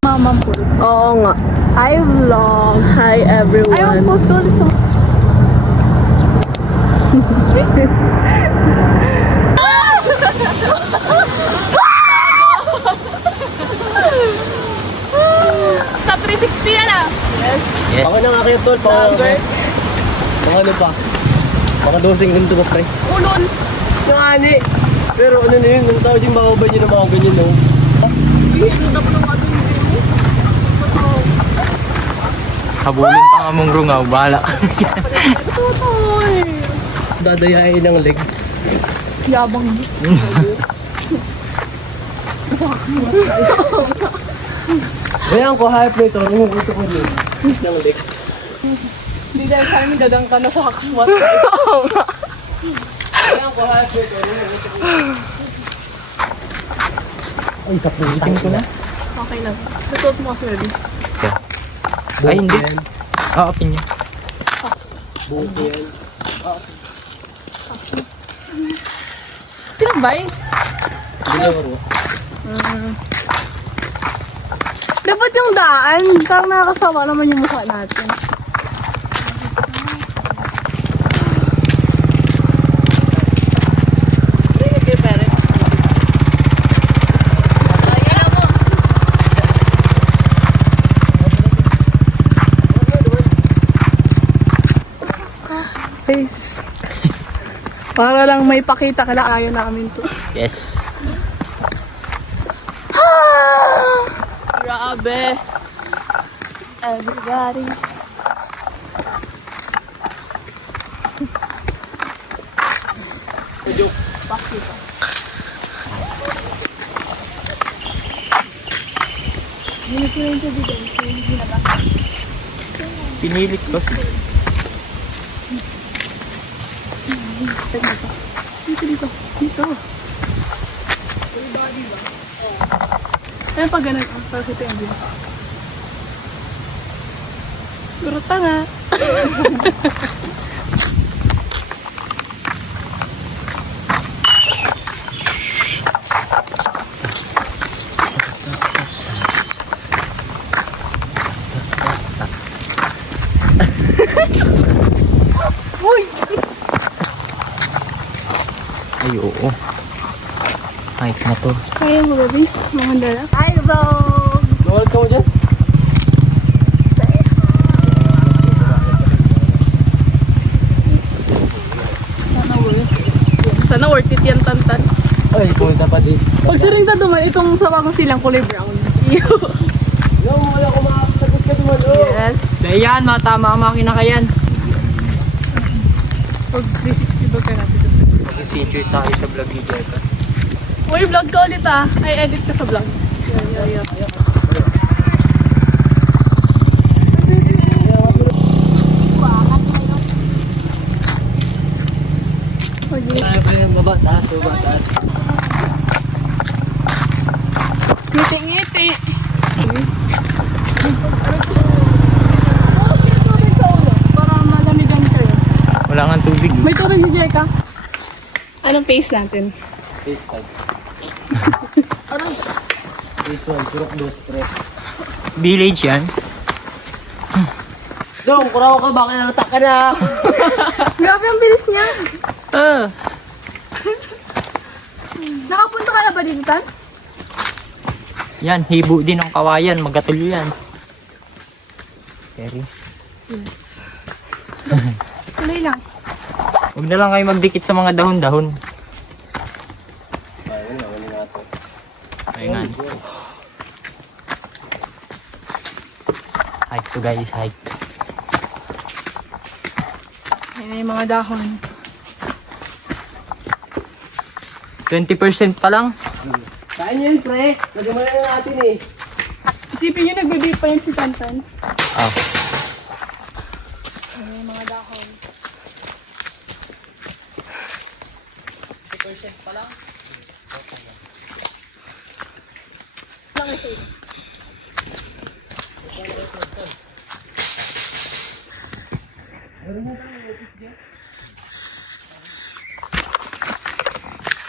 Mamampul. Oo nga. Hi vlog. Hi everyone. Ayaw post ko ulit sa... Stop 360 yan ah. Yes. Ako na nga kayo tol, Vlogger. mga ano pa? Mga dosing ganito ba pre? Ulon. Nangani! Pero ano na yun, ang tawag yung baka ba nyo na mga ganyan no? Hinunap ng mga dun Habulin pa nga mong rungaw, bahala. Tutoy. Dadayain ng leg. Yabang mo. Ayan ko, hype na ito. Ano yung ito ko yun? Ng leg. Hindi dahil sa amin dadang ka na sa hakswat. Ayan ko, hype na ito. Ano yung ito ko yun? Ay, kapulitin ko na. Okay lang. Tutot mo kasi baby. Ay, hindi. Open niya. Buhok yan. Pinag-vice. Bilaro. Dapat yung daan. Parang nakakasawa naman yung mukha natin. Guys. Para lang may pakita ka na ayaw namin to. Yes. Grabe. Everybody. Pakita. Hindi ko rin ito bigyan. Hindi na ba? Pinilit ko. Dito, dito. Dito. Everybody ba? Oo. Pag ganun, para kita yung view. Guruta nga. Ay, oo. Kahit na to. Kaya mo, baby? Mga dala. Hi, vlog! Bawal ka mo dyan? Sana worth it yan, Tantan. Ay, pumunta pa din. Pag saring ta duman, itong sawa ko silang kulay brown. Yo, wala ko makakasagot ka naman. Oh. Yes. Dayan, matama ang makina ka yan. Pag 360 ba ka natin? Mag-feature tayo sa vlog ni Jetta. Uy, vlog ka ulit ah. Ay, edit ka sa vlog. Yeah. Tayo pa yung baba, taas, baba, taas. Ngiti-ngiti. Para malamigan kayo. Wala nga tubig. May tubig si Jerica. Anong pace natin? Face pads. Aray. Face 1, surok 2, 3. Village yan. Dong, kuraw ka, baka nalatak ka na. Grabe ang bilis niya. Ah. Nakapunta ka na ba dito, Tan? Yan, hibo din ng kawayan. Magkatuloy yan. Sorry. Yes. Tuloy lang. Huwag na lang kayo magdikit sa mga dahon-dahon. Ay, wala nga ito. Ayun. Hike to guys, hike. Ayan na yung mga dahon. 20% pa lang. Kain nyo yun, pre. Nagamalan na natin eh. Isipin nyo, nagbe-bake pa yun si Tantan. Ah. Ayan yung mga dahon. 20% pa lang.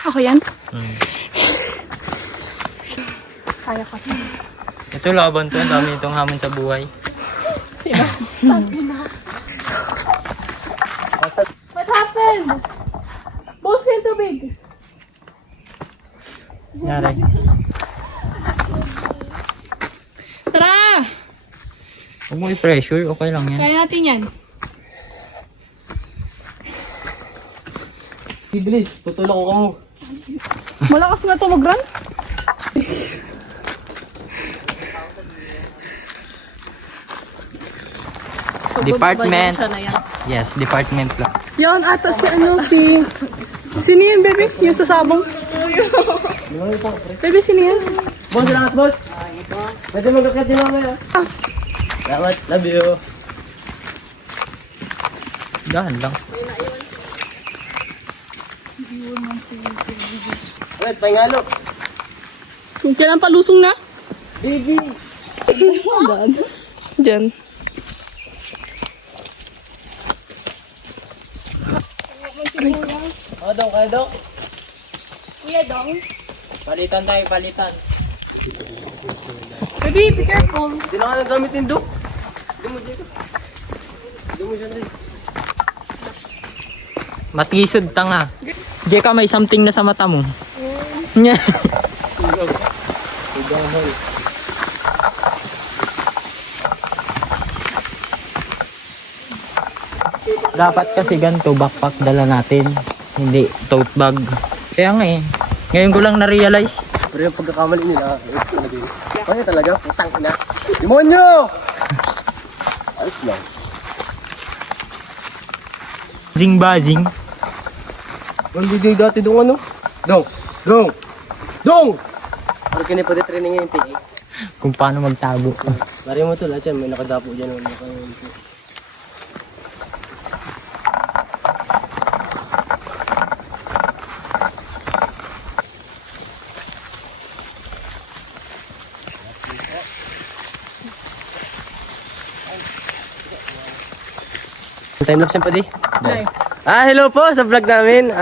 Ako yan? Kaya ka. Ito laban to. Ang dami itong hamon sa buhay. What happened? Boss yung tubig. Yari. Tara! Huwag mo i-pressure. Okay lang yan. Kaya natin yan. Bilis, tutulak ko mo. Malakas nga ito mag-run. Department. Siya na yan. Yes, department lang. Yan ata si ano, si... Sino yan, bebe? Yung sa sabong? Bebe, sino yan? Boss, salamat boss. Pwede magkakat din mamaya. Salamat, love you. Dahan lang. Wait, pahingalo. Yung kailan palusong na? Baby. Diyan. Kaya dong. Kuya dong. Palitan tayo, palitan. Baby, be careful. Hindi na ka nagamitin do. Hindi mo siya rin. Matisod tanga. Di ka may something na sa mata mo. Nya. Dapat kasi ganito, backpack dala natin. Hindi tote bag. Kaya nga eh. Ngayon ko lang na-realize. Pero yung pagkakamali nila, talaga yun. Kaya talaga, putang ina. Demonyo! Ayos lang. Zing-bazing. Ang video dati doon ano? Dong! Pero kini pwede training yung PA. Kung paano magtago. Bari mo to lahat yan, may nakadapo dyan. Timelapse yan pa di? Hello po sa vlog namin.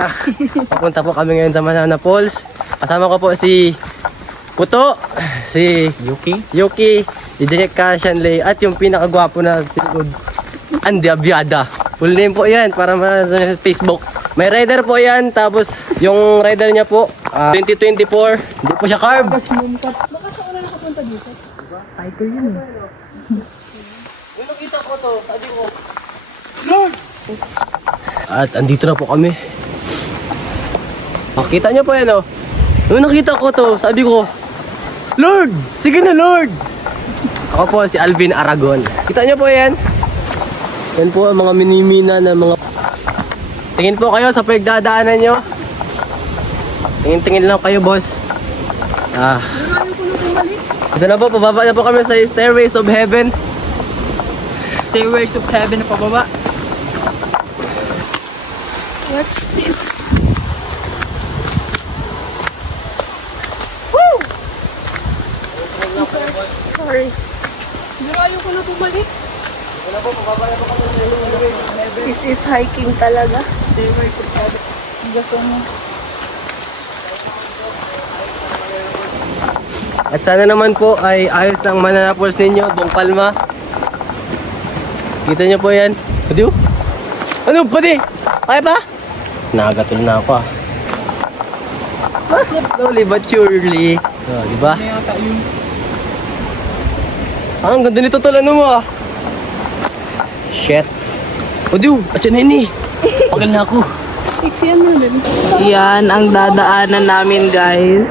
Papunta po kami ngayon sa Manana Falls. Kasama ko po si Puto, si Yuki, si Jessica Shanley, at yung pinakagwapo na si Good, Andy Abiada. Full name po yan para sa Facebook. May rider po yan, tapos yung rider niya po, 2024, hindi po siya carb. Baka sa una nakapunta dito. Cycle yun eh. Yung nakita ko to, sabi ko, Lord! At andito na po kami. Makita niyo po yan oh. Nung nakita ko to, sabi ko, Lord! Sige na Lord! Ako po si Alvin Aragon. Kita niyo po yan? Yan po ang mga minimina na mga... Tingin po kayo sa pagdadaanan nyo. Tingin-tingin lang kayo boss. Ito na po, pababa na po kami sa Stairways of Heaven. Stairways of Heaven na pababa. What's this? Sorry. Pero ayoko na bumalik. This is hiking talaga. Gusto mo. At sana naman po ay ayos ng Manana Falls ninyo, Bong Palma. Kita niyo po yan. Pwede oh? Ano? Pwede? Kaya pa? Nakagatol na ako ah. Slowly but surely. Oh, diba? Ang ganda nito tol, ano mo ah? Shit. Pwede oh, at yan ini. Pagal na ako. Yan mo din. Yan ang dadaanan namin guys.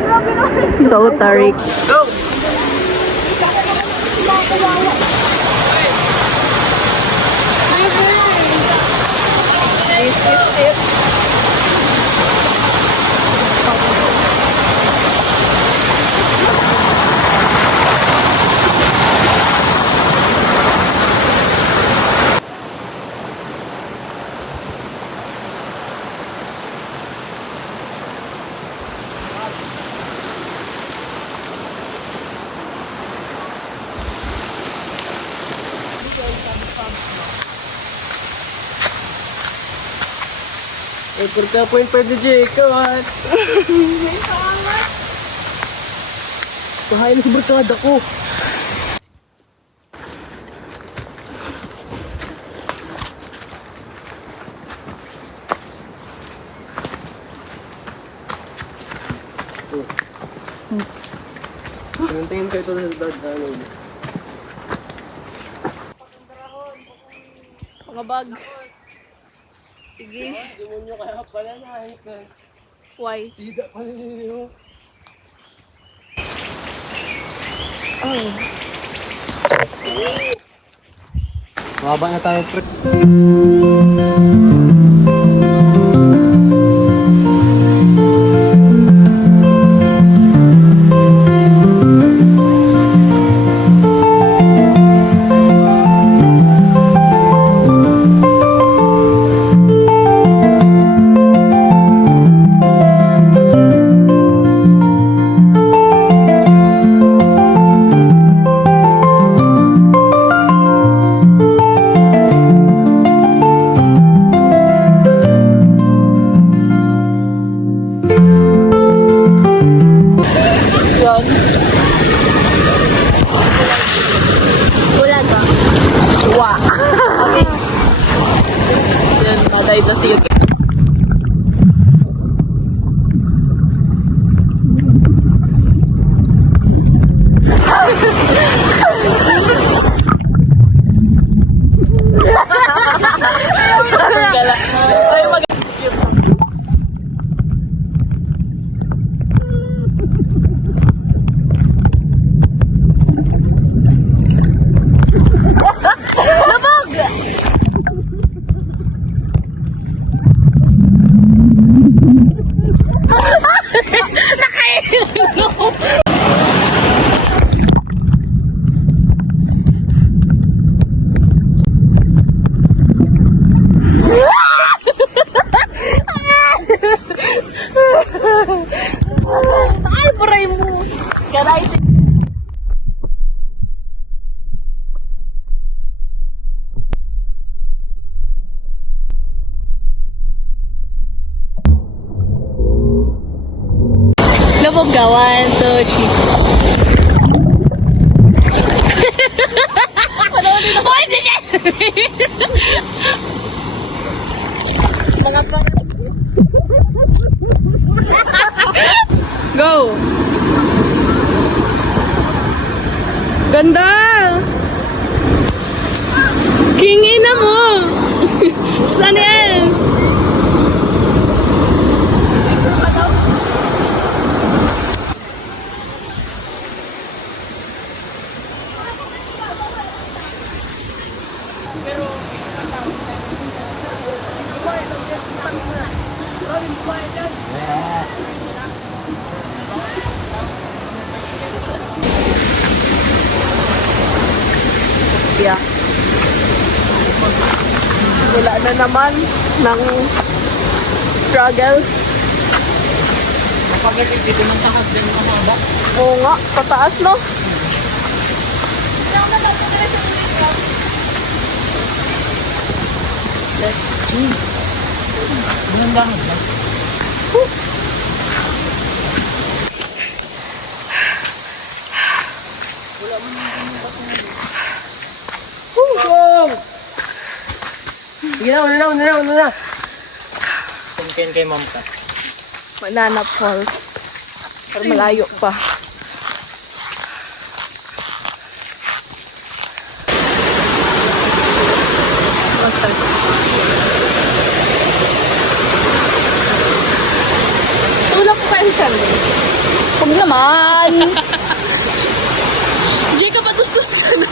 So tarik. Go! Pagka point pwede Jake, come on. Kahain na si barkada ko. Tingin kayo ito sa dad. Mga bag. Sige. Demonyo kaya pala na. Why? Tida pa ninyo. Oh. Mababa na tayo, pre. Yun. Bulaga. Wa. Okay. Yun, maday to siya. Ay, mag- Ay, paray mo. Karay. Lubog ka, 1, 2, 3. Panoorin ako. Ay, sige! Mga pa. Go! Ganda! King ina mo! Saan yan? Yeah. Wala na naman ng struggle. Kapag dito na sa hagdan ng mababa. Oo nga, pataas no? Let's see. Ganun lang ba? Sige na, una na. Sumkain kay ma'am ka. Banana Falls. Pero malayo pa. Tulak ko kayo siya. Huwag naman. Jay, kapatustos ka na.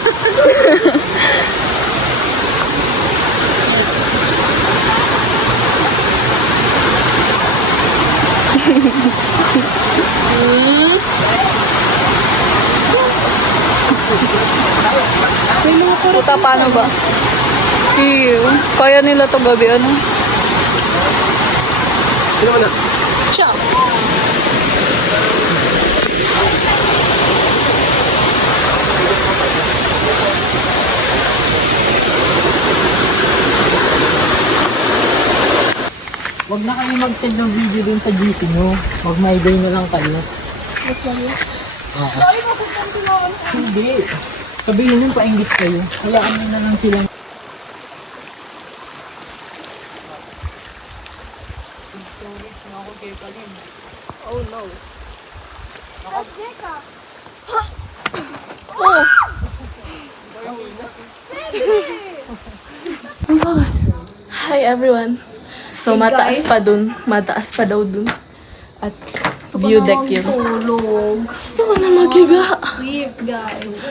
Puta, paano ba? Ew. Kaya nila to gabi, ano? Sino mo na? Siya. Huwag na kayo mag-send ng video dun sa GC nyo. Mag-my day na lang kayo. Hindi. Sabihin nyo, painggit kayo. Hayaan nyo na lang silang Hi everyone. So mataas pa dun. Mataas pa daw dun. At view deck yun. Tulog. Gusto ko na magiga. Sleep, guys.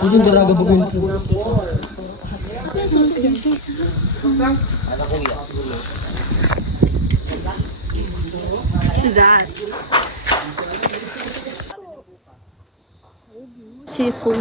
Pusing daraga bagun po. See that? Seafood.